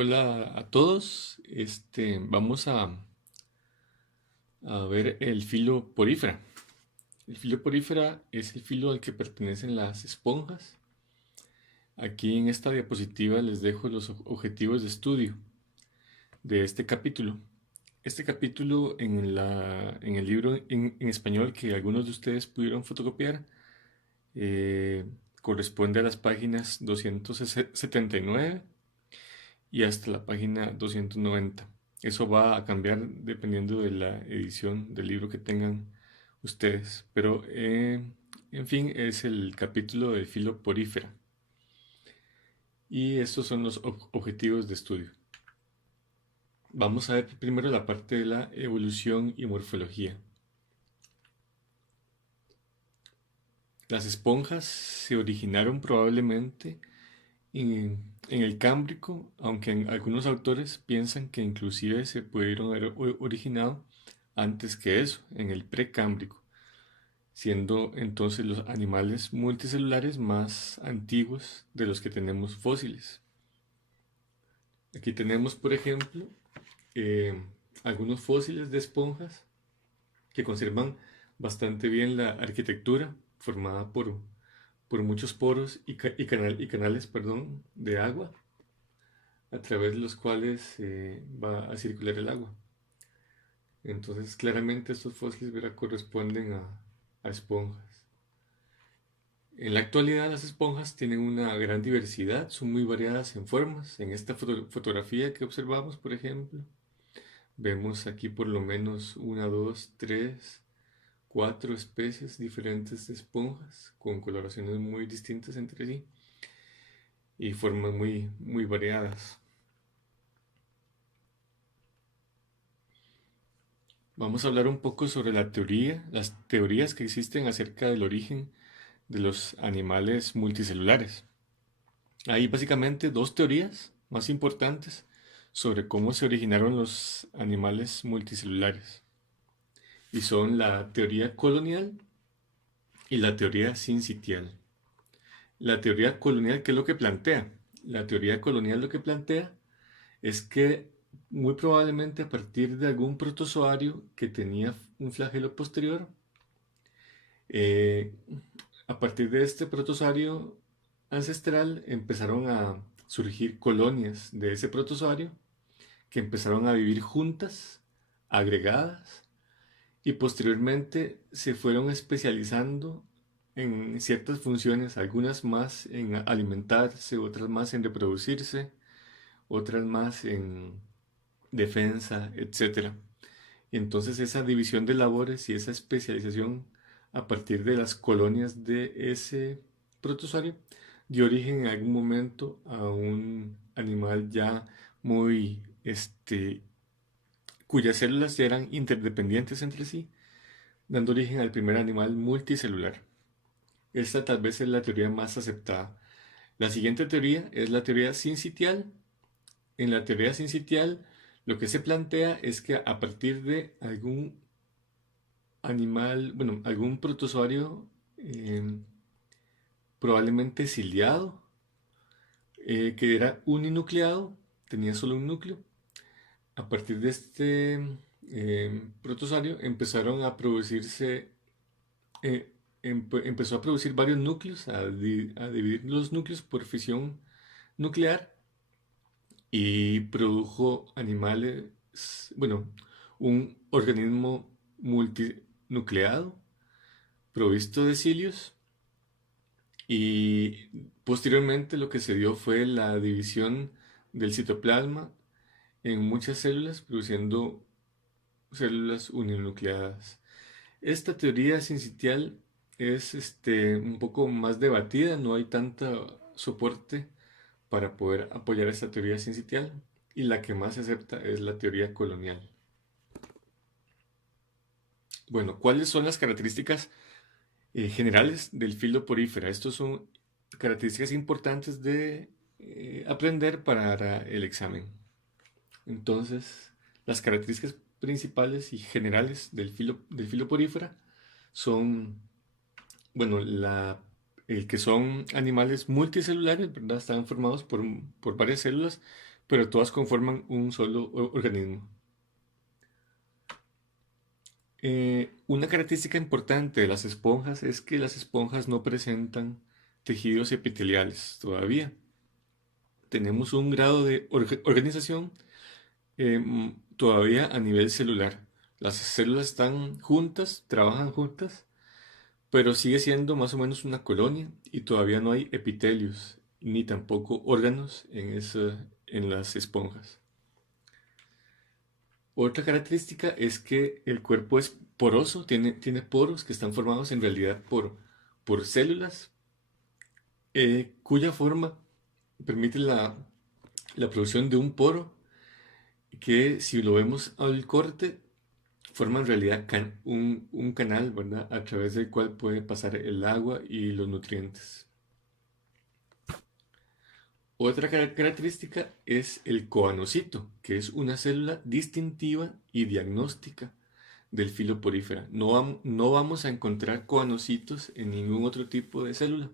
Hola a todos. Vamos a ver el filo porífera. El filo porífera es el filo al que pertenecen las esponjas. Aquí en esta diapositiva les dejo los objetivos de estudio de este capítulo. Este capítulo en el libro en español que algunos de ustedes pudieron fotocopiar eh, corresponde a las páginas 279 y hasta la página 290. Eso va a cambiar dependiendo de la edición del libro que tengan ustedes. Pero, en fin, es el capítulo de filoporífera. Y estos son los objetivos de estudio. Vamos a ver primero la parte de la evolución y morfología. Las esponjas se originaron probablemente en el Cámbrico, aunque algunos autores piensan que inclusive se pudieron haber originado antes que eso, en el Precámbrico, siendo entonces los animales multicelulares más antiguos de los que tenemos fósiles. Aquí tenemos, por ejemplo, eh, algunos fósiles de esponjas que conservan bastante bien la arquitectura formada por muchos poros y canales, perdón, de agua a través de los cuales va a circular el agua. Entonces, claramente estos fósiles, ¿verdad?, corresponden a esponjas. En la actualidad las esponjas tienen una gran diversidad, son muy variadas en formas. En esta fotografía que observamos, por ejemplo, vemos aquí por lo menos una, dos, tres, cuatro especies diferentes de esponjas con coloraciones muy distintas entre sí y formas muy variadas. Vamos a hablar un poco sobre las teorías que existen acerca del origen de los animales multicelulares. Hay básicamente dos teorías más importantes sobre cómo se originaron los animales multicelulares. Y son la teoría colonial y la teoría sincitial. La teoría colonial, ¿qué es lo que plantea? La teoría colonial lo que plantea es que muy probablemente a partir de algún protozoario que tenía un flagelo posterior, eh, a partir de este protozoario ancestral empezaron a surgir colonias de ese protozoario que empezaron a vivir juntas, agregadas, y posteriormente se fueron especializando en ciertas funciones, algunas más en alimentarse, otras más en reproducirse, otras más en defensa, etcétera. Y entonces esa división de labores y esa especialización a partir de las colonias de ese protozoario dio origen en algún momento a un animal ya muy, cuyas células ya eran interdependientes entre sí, dando origen al primer animal multicelular. Esta tal vez es la teoría más aceptada. La siguiente teoría es la teoría sincitial. En la teoría sincitial, lo que se plantea es que a partir de algún animal, bueno, algún protozoario probablemente ciliado, que era uninucleado, tenía solo un núcleo. A partir de este protozoario empezaron a producirse, empezó a producir varios núcleos, a dividir los núcleos por fisión nuclear y produjo animales, bueno, un organismo multinucleado provisto de cilios y posteriormente lo que se dio fue la división del citoplasma en muchas células produciendo células uninucleadas. Esta teoría sincitial es un poco más debatida, no hay tanto soporte para poder apoyar esta teoría sincitial y la que más se acepta es la teoría colonial. Bueno, ¿cuáles son las características generales del filoporífera? Estas son características importantes de aprender para el examen. Entonces, las características principales y generales del filoporífera son, bueno, el que son animales multicelulares, ¿verdad? Están formados por varias células, pero todas conforman un solo organismo. Una característica importante de las esponjas es que las esponjas no presentan tejidos epiteliales todavía. Tenemos un grado de organización todavía a nivel celular. Las células están juntas, trabajan juntas, pero sigue siendo más o menos una colonia y todavía no hay epitelios ni tampoco órganos en las esponjas. Otra característica es que el cuerpo es poroso, tiene poros que están formados en realidad por células cuya forma permite la producción de un poro que si lo vemos al corte forma en realidad un canal, ¿verdad? A través del cual puede pasar el agua y los nutrientes. Otra característica es el coanocito, que es una célula distintiva y diagnóstica del filo porífera. No vamos a encontrar coanocitos en ningún otro tipo de célula,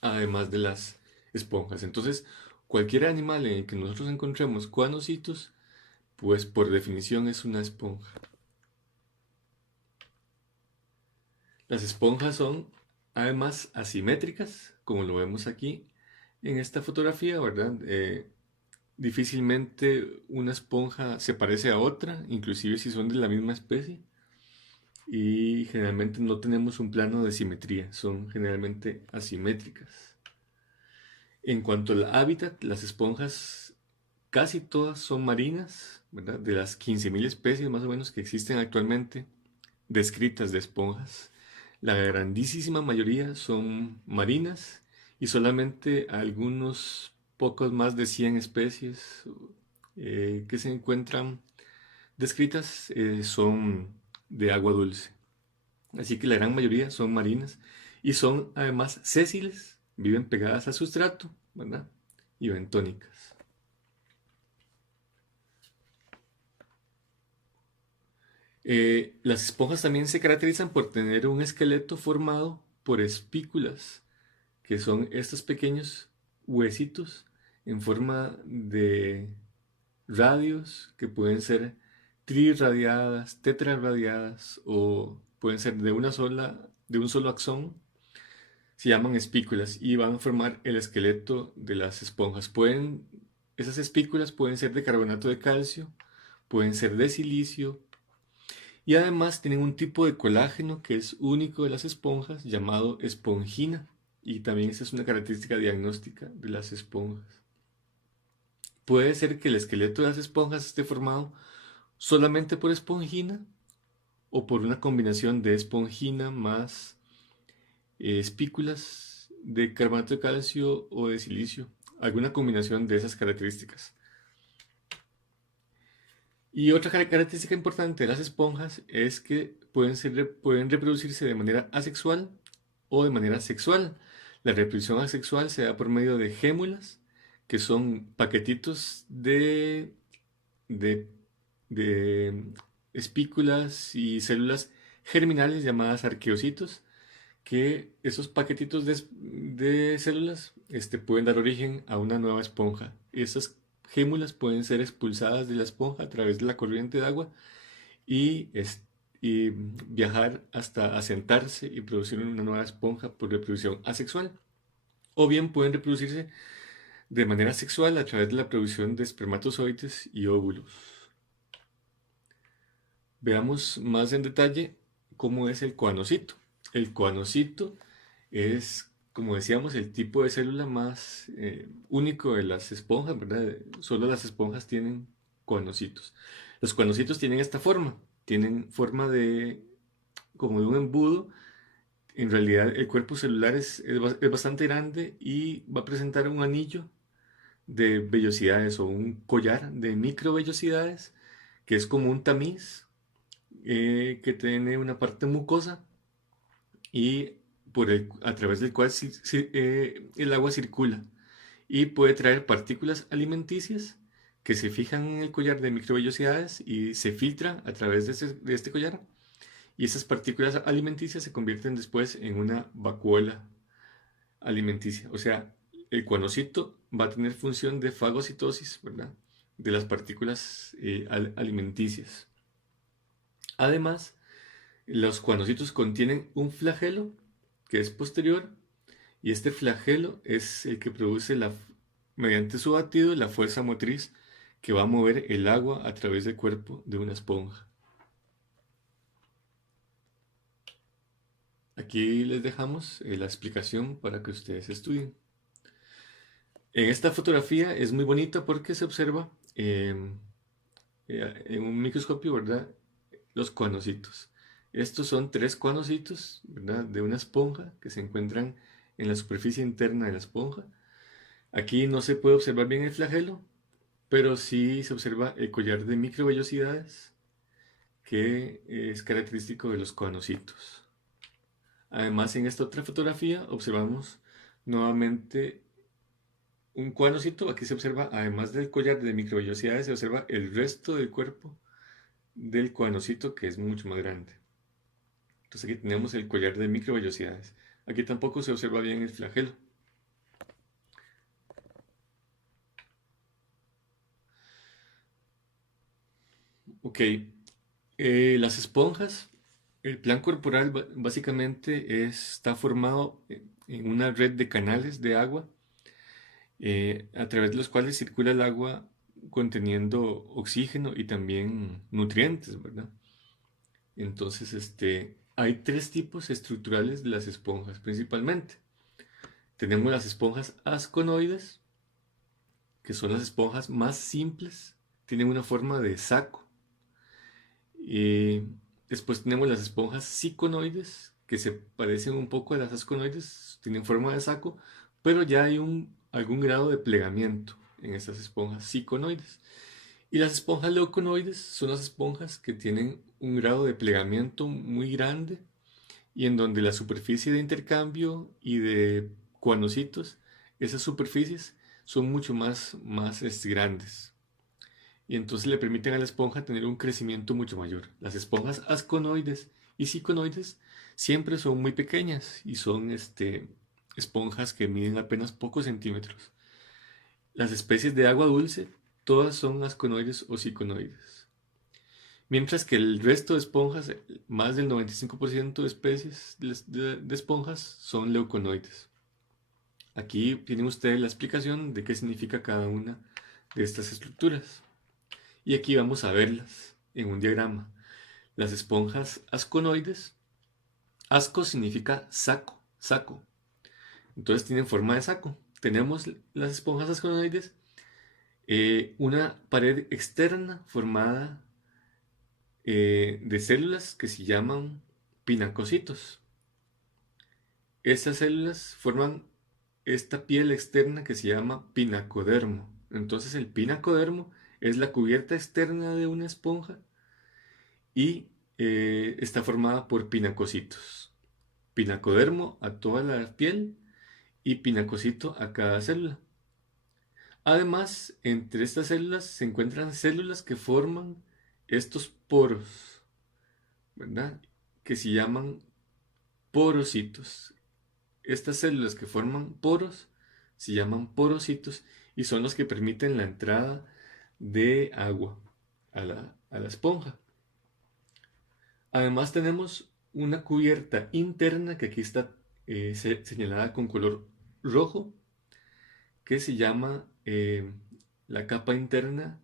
además de las esponjas. Entonces, cualquier animal en el que nosotros encontremos coanocitos, pues por definición es una esponja. Las esponjas son además asimétricas, como lo vemos aquí en esta fotografía, ¿verdad? Difícilmente una esponja se parece a otra, inclusive si son de la misma especie. Y generalmente no tenemos un plano de simetría, son generalmente asimétricas. En cuanto al hábitat, las esponjas casi todas son marinas, ¿verdad? De las 15.000 especies más o menos que existen actualmente descritas de esponjas, la grandísima mayoría son marinas y solamente algunos pocos más de 100 especies que se encuentran descritas son de agua dulce. Así que la gran mayoría son marinas y son además sésiles, viven pegadas a sustrato, ¿verdad? Y bentónicas. Las esponjas también se caracterizan por tener un esqueleto formado por espículas, que son estos pequeños huesitos en forma de radios que pueden ser trirradiadas, tetrarradiadas o pueden ser de un solo axón. Se llaman espículas y van a formar el esqueleto de las esponjas. Esas espículas pueden ser de carbonato de calcio, pueden ser de silicio, y además tienen un tipo de colágeno que es único de las esponjas llamado espongina. Y también esa es una característica diagnóstica de las esponjas. Puede ser que el esqueleto de las esponjas esté formado solamente por espongina o por una combinación de espongina más espículas de carbonato de calcio o de silicio. Alguna combinación de esas características. Y otra característica importante de las esponjas es que pueden reproducirse de manera asexual o de manera sexual. La reproducción asexual se da por medio de gémulas, que son paquetitos de, de espículas y células germinales llamadas arqueocitos, que esos paquetitos de células pueden dar origen a una nueva esponja. Esas gémulas pueden ser expulsadas de la esponja a través de la corriente de agua y, y viajar hasta asentarse y producir una nueva esponja por reproducción asexual. O bien pueden reproducirse de manera sexual a través de la producción de espermatozoides y óvulos. Veamos más en detalle cómo es el coanocito. El coanocito es, como decíamos, el tipo de célula más único de las esponjas, ¿verdad? Solo las esponjas tienen coanocitos. Los coanocitos tienen forma como de un embudo. En realidad el cuerpo celular es bastante grande y va a presentar un anillo de vellosidades o un collar de microvellosidades que es como un tamiz que tiene una parte mucosa y a través del cual el agua circula y puede traer partículas alimenticias que se fijan en el collar de microvellosidades y se filtran a través de este collar y esas partículas alimenticias se convierten después en una vacuola alimenticia. O sea, el cuanocito va a tener función de fagocitosis, ¿verdad? De las partículas alimenticias. Además, los cuanocitos contienen un flagelo que es posterior, y este flagelo es el que produce mediante su batido la fuerza motriz que va a mover el agua a través del cuerpo de una esponja. Aquí les dejamos la explicación para que ustedes estudien. En esta fotografía es muy bonita porque se observa en un microscopio, ¿verdad? Los cuanocitos. Estos son 3 cuanocitos, ¿verdad? De una esponja que se encuentran en la superficie interna de la esponja. Aquí no se puede observar bien el flagelo, pero sí se observa el collar de microvellosidades que es característico de los cuanocitos. Además, en esta otra fotografía observamos nuevamente un cuanocito. Aquí se observa, además del collar de microvellosidades, se observa el resto del cuerpo del cuanocito, que es mucho más grande. Entonces aquí tenemos el collar de microvellosidades. Aquí tampoco se observa bien el flagelo. Ok, las esponjas, el plan corporal básicamente está formado en una red de canales de agua a través de los cuales circula el agua conteniendo oxígeno y también nutrientes, ¿verdad? Entonces, hay 3 tipos estructurales de las esponjas principalmente. Tenemos las esponjas asconoides, que son las esponjas más simples, tienen una forma de saco. Después tenemos las esponjas ciconoides, que se parecen un poco a las asconoides, tienen forma de saco, pero ya hay algún grado de plegamiento en estas esponjas ciconoides. Y las esponjas leuconoides son las esponjas que tienen un grado de plegamiento muy grande y en donde la superficie de intercambio y de cuanocitos, esas superficies son mucho más grandes y entonces le permiten a la esponja tener un crecimiento mucho mayor. Las esponjas asconoides y ciconoides siempre son muy pequeñas y son esponjas que miden apenas pocos centímetros. Las especies de agua dulce, todas son asconoides o ciconoides. Mientras que el resto de esponjas, más del 95% de especies de esponjas son leuconoides. Aquí tienen ustedes la explicación de qué significa cada una de estas estructuras. Y aquí vamos a verlas en un diagrama. Las esponjas asconoides, asco significa saco, saco. Entonces tienen forma de saco. Tenemos las esponjas asconoides, una pared externa formada de células que se llaman pinacocitos. Estas células forman esta piel externa que se llama pinacodermo. Entonces el pinacodermo es la cubierta externa de una esponja y está formada por pinacocitos. Pinacodermo a toda la piel y pinacocito a cada célula. Además, entre estas células se encuentran células que forman estos poros, ¿verdad? Que se llaman porocitos. Estas células que forman poros se llaman porocitos y son los que permiten la entrada de agua a la esponja. Además tenemos una cubierta interna que aquí está señalada con color rojo, que se llama la capa interna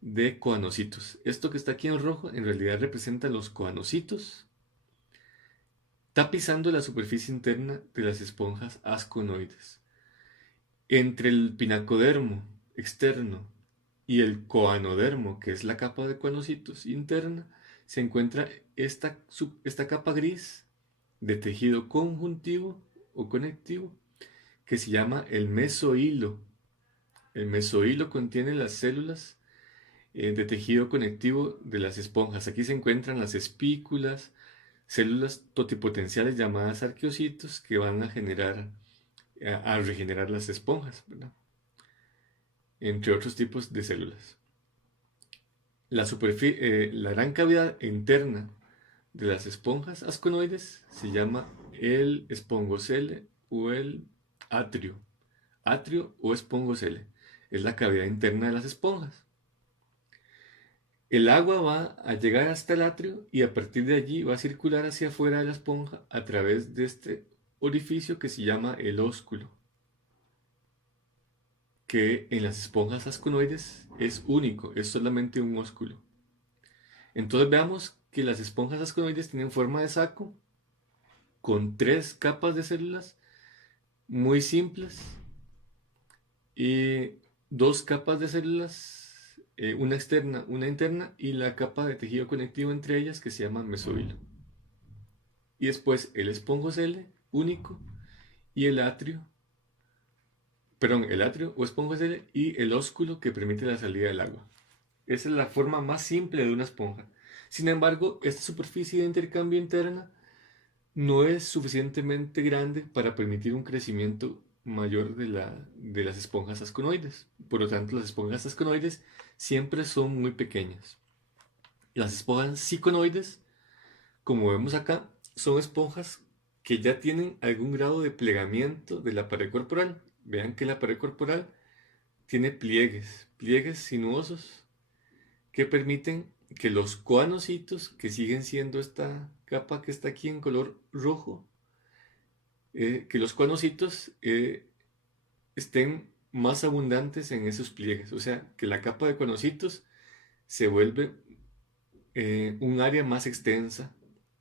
de coanocitos. Esto que está aquí en rojo en realidad representa los coanocitos tapizando la superficie interna de las esponjas asconoides. Entre el pinacodermo externo y el coanodermo, que es la capa de coanocitos interna, se encuentra esta capa gris de tejido conjuntivo o conectivo que se llama el mesohilo. El mesohilo contiene las células de tejido conectivo de las esponjas. Aquí se encuentran las espículas, células totipotenciales llamadas arqueocitos que van a regenerar las esponjas, ¿verdad? Entre otros tipos de células. La gran cavidad interna de las esponjas asconoides se llama el espongocele o el atrio. atrio o esponjocele. Es la cavidad interna de las esponjas. El agua va a llegar hasta el atrio y a partir de allí va a circular hacia afuera de la esponja a través de este orificio que se llama el ósculo, que en las esponjas asconoides es único, es solamente un ósculo. Entonces veamos que las esponjas asconoides tienen forma de saco con tres capas de células muy simples y dos capas de células, una externa, una interna y la capa de tejido conectivo entre ellas que se llama mesohilo. Y después el esponjocele único y el atrio o esponjocele y el ósculo que permite la salida del agua. Esa es la forma más simple de una esponja. Sin embargo, esta superficie de intercambio interna no es suficientemente grande para permitir un crecimiento mayor de las esponjas asconoides. Por lo tanto, las esponjas asconoides siempre son muy pequeñas. Las esponjas ciconoides, como vemos acá, son esponjas que ya tienen algún grado de plegamiento de la pared corporal. Vean que la pared corporal tiene pliegues sinuosos que permiten que los coanocitos, que siguen siendo esta capa que está aquí en color rojo, que los coanocitos estén más abundantes en esos pliegues. O sea, que la capa de coanocitos se vuelve un área más extensa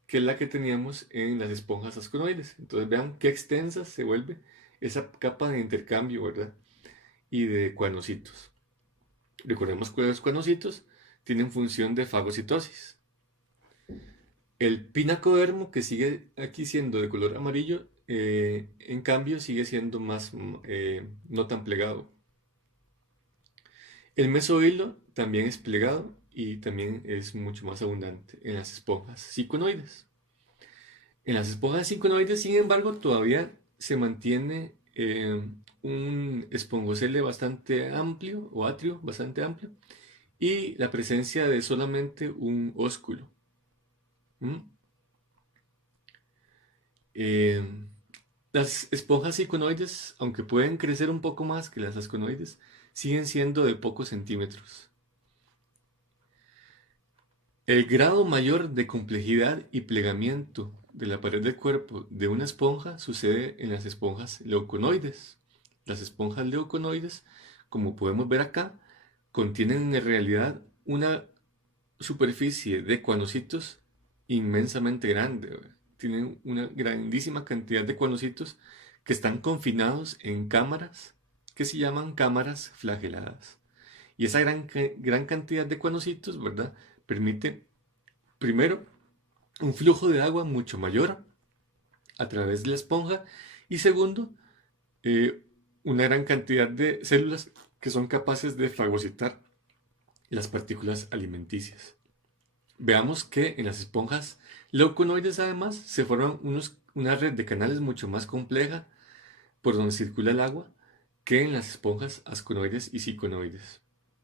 que la que teníamos en las esponjas asconoides. Entonces vean qué extensa se vuelve esa capa de intercambio, ¿verdad? Y de coanocitos. Recordemos que los coanocitos tienen función de fagocitosis. El pinacodermo, que sigue aquí siendo de color amarillo, en cambio sigue siendo más no tan plegado. El mesohilo también es plegado y también es mucho más abundante en las esponjas ciconoides. En las esponjas ciconoides, sin embargo, todavía se mantiene un esponjocele bastante amplio o atrio bastante amplio y la presencia de solamente un ósculo. ¿Mm? Eh, las esponjas ciconoides, aunque pueden crecer un poco más que las asconoides, siguen siendo de pocos centímetros. El grado mayor de complejidad y plegamiento de la pared del cuerpo de una esponja sucede en las esponjas leuconoides. Las esponjas leuconoides, como podemos ver acá, contienen en realidad una superficie de coanocitos inmensamente grande. ¿Verdad? Tienen una grandísima cantidad de coanocitos que están confinados en cámaras que se llaman cámaras flageladas. Y esa gran cantidad de coanocitos, ¿verdad? Permite, primero, un flujo de agua mucho mayor a través de la esponja y segundo, eh, una gran cantidad de células que son capaces de fagocitar las partículas alimenticias. Veamos que en las esponjas leuconoides además se forman una red de canales mucho más compleja por donde circula el agua que en las esponjas asconoides y ciconoides.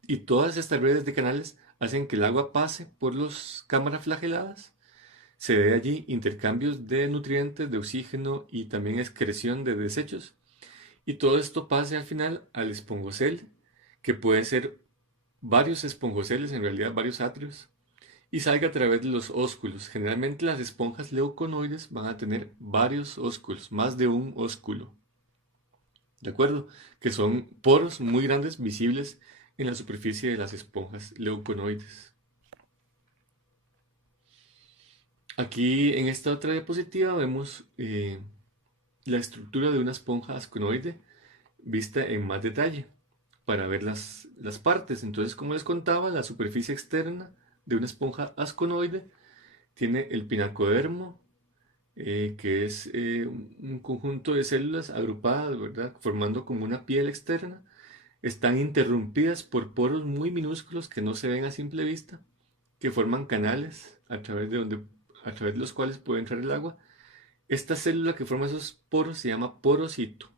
Y todas estas redes de canales hacen que el agua pase por las cámaras flageladas. Se ve allí intercambios de nutrientes, de oxígeno y también excreción de desechos. Y todo esto pase al final al esponjocele, que puede ser varios esponjoceles, en realidad varios atrios, y salga a través de los ósculos. Generalmente las esponjas leuconoides van a tener varios ósculos, más de un ósculo. ¿De acuerdo? Que son poros muy grandes visibles en la superficie de las esponjas leuconoides. Aquí en esta otra diapositiva vemos la estructura de una esponja asconoide vista en más detalle para ver las partes. Entonces, como les contaba, la superficie externa de una esponja asconoide tiene el pinacodermo, que es un conjunto de células agrupadas, ¿verdad? Formando como una piel externa. Están interrumpidas por poros muy minúsculos que no se ven a simple vista, que forman canales a través de los cuales puede entrar el agua. Esta célula que forma esos poros se llama porocito.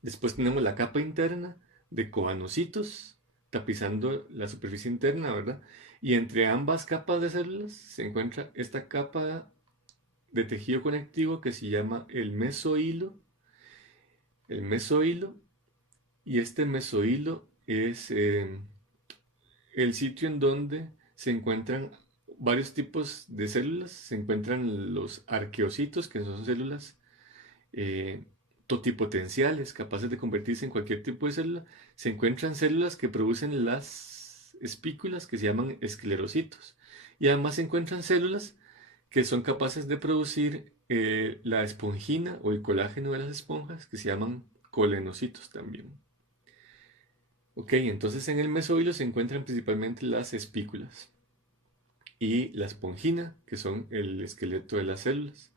Después tenemos la capa interna de coanocitos tapizando la superficie interna, ¿verdad? Y entre ambas capas de células se encuentra esta capa de tejido conectivo que se llama el mesohilo. el mesohilo, y este mesohilo es el sitio en donde se encuentran varios tipos de células. Se encuentran los arqueocitos, que son células eh, totipotenciales, capaces de convertirse en cualquier tipo de célula. Se encuentran células que producen las espículas, que se llaman esclerocitos. Y además se encuentran células que son capaces de producir la espongina o el colágeno de las esponjas, que se llaman colenocitos también. Ok, entonces en el mesohilo se encuentran principalmente las espículas y la espongina, que son el esqueleto de las células.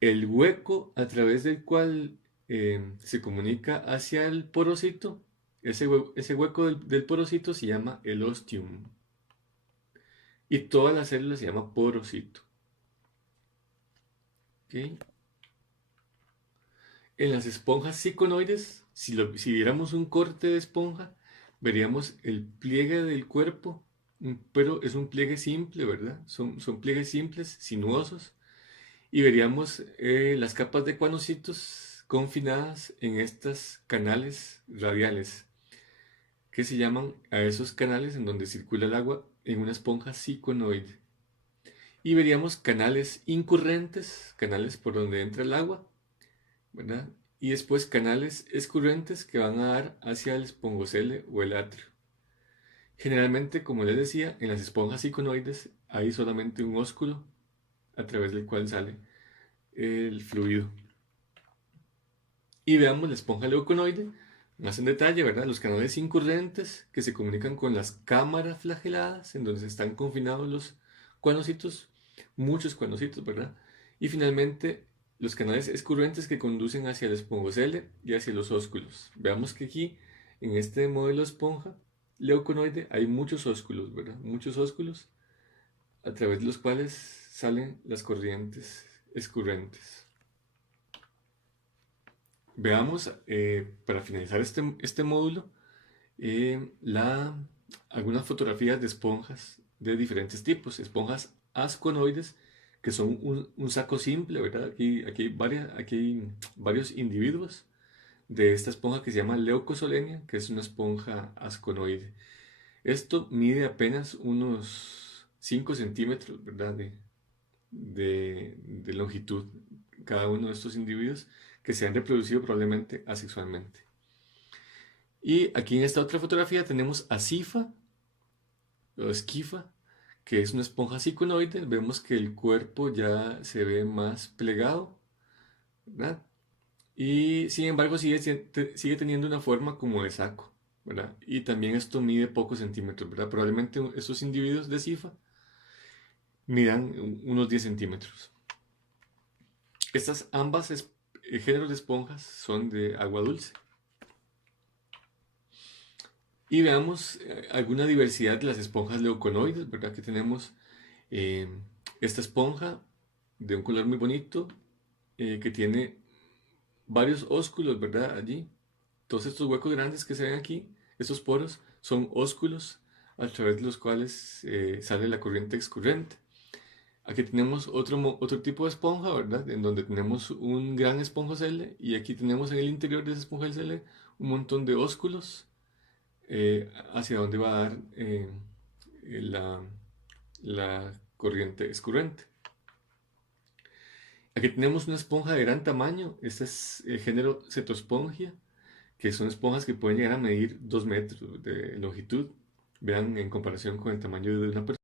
El hueco a través del cual se comunica hacia el porocito, ese hueco del porocito se llama el ostium. Y toda la célula se llama porocito. ¿Ok? En las esponjas ciconoides, si viéramos un corte de esponja, veríamos el pliegue del cuerpo, pero es un pliegue simple, ¿verdad? Son pliegues simples, sinuosos, y veríamos las capas de cuanocitos confinadas en estos canales radiales, que se llaman a esos canales en donde circula el agua en una esponja ciconoide. Y veríamos canales incurrentes, canales por donde entra el agua, ¿verdad? Y después canales escurrentes que van a dar hacia el espongocele o el atrio. Generalmente, como les decía, en las esponjas ciconoides hay solamente un ósculo a través del cual sale el fluido. Y veamos la esponja leuconoide, más en detalle, ¿verdad? Los canales incurrentes que se comunican con las cámaras flageladas, en donde están confinados los cuanocitos, muchos cuanocitos, ¿verdad? Y finalmente, los canales escurrentes que conducen hacia el espongocele y hacia los ósculos. Veamos que aquí, en este modelo esponja leuconoide, hay muchos ósculos, ¿verdad? Muchos ósculos a través de los cuales salen las corrientes escurrentes. Veamos, para finalizar este módulo, algunas fotografías de esponjas de diferentes tipos. Esponjas asconoides, que son un saco simple, ¿verdad? Aquí hay varios individuos de esta esponja que se llama Leucosolenia, que es una esponja asconoide. Esto mide apenas unos 5 centímetros, ¿verdad? De longitud, cada uno de estos individuos que se han reproducido probablemente asexualmente. Y aquí en esta otra fotografía tenemos a Sifa o Esquifa, que es una esponja ciconoide. Vemos que el cuerpo ya se ve más plegado, ¿verdad? Y sin embargo sigue teniendo una forma como de saco, ¿verdad? Y también esto mide pocos centímetros, ¿verdad? Probablemente estos individuos de Sifa midan unos 10 centímetros. Estas ambas géneros de esponjas son de agua dulce. Y veamos alguna diversidad de las esponjas leuconoides, ¿verdad? Que tenemos eh, esta esponja de un color muy bonito que tiene varios ósculos, ¿verdad? Allí. Todos estos huecos grandes que se ven aquí, estos poros, son ósculos a través de los cuales sale la corriente excurrente. Aquí tenemos otro tipo de esponja, ¿verdad? En donde tenemos un gran esponjocele y aquí tenemos en el interior de ese esponjocele un montón de ósculos hacia donde va a dar la, la corriente escurrente. Aquí tenemos una esponja de gran tamaño. Este es el género Cetospongia, que son esponjas que pueden llegar a medir 2 metros de longitud. Vean en comparación con el tamaño de una persona.